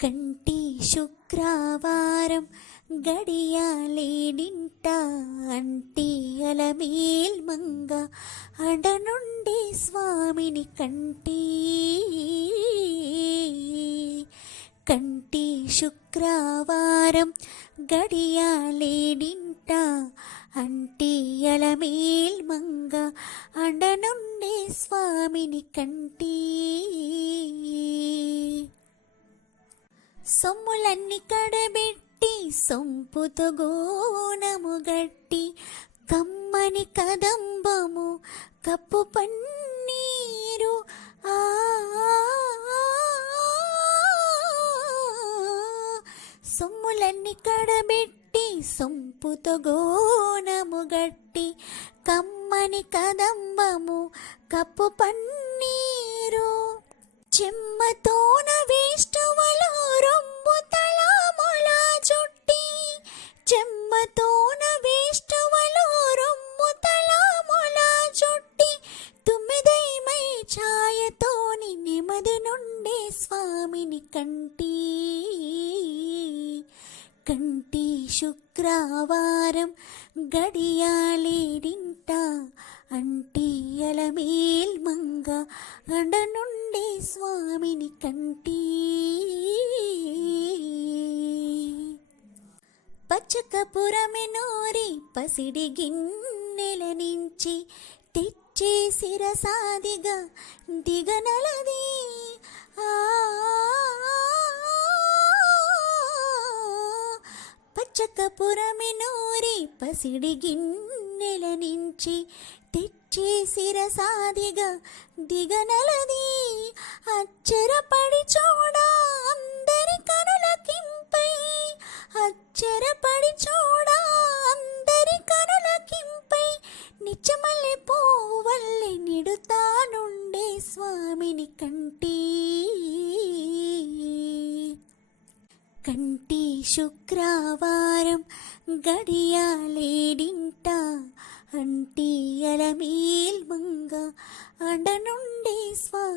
కంటి శుక్రవారం గడియాలేడింట అంటి అలమేల్ మంగ అడనుండే స్వామిని కంటి శుక్రవారం గడియాలేడింట అంటి అలమేల్ మంగ అడనుండే స్వామిని సొమ్ములన్నీ కడబెట్టి సొంపుతో గోనము గట్టి కమ్మని కదంబము కప్పు పన్నీరు సొమ్ములన్నీ కడబెట్టి సొంపుతో గోనము గట్టి కమ్మని కదంబము కప్పు పన్నీరు చెమ్మతోన వేష్టవలో రొంబు తలాముల చుట్టి చెమ్మతోన వేష్టవలో రొంబు తలాముల చుట్టి తుమ్మిదైమై ఛాయతోని నెమది నుండే స్వామిని కంటి శుక్రవారం గడియాలేడింట అంటి అలమేల్ మంగ అడనుండే స్వామిని పచ్చకపురమె నోరి పసిడి గిన్నెల నుంచి తెచ్చే శిరసాదిగా దిగనలది పచ్చకపురమె నోరి పసిడి గిన్నెల నుంచి తెచ్చే శిరసాదిగా దిగనలది అచ్చరపడి చూడ అందరి కనులకింపై అచ్చరపడి చూడ అందరి కనులకింపై నిచ్చమల్లె పువ్వు వల్లె నిడుతానుండే స్వామిని కంటి శుక్రవారం గడియాలేడింట అంటి అలమేల్ మంగ అడనుండే స్వామి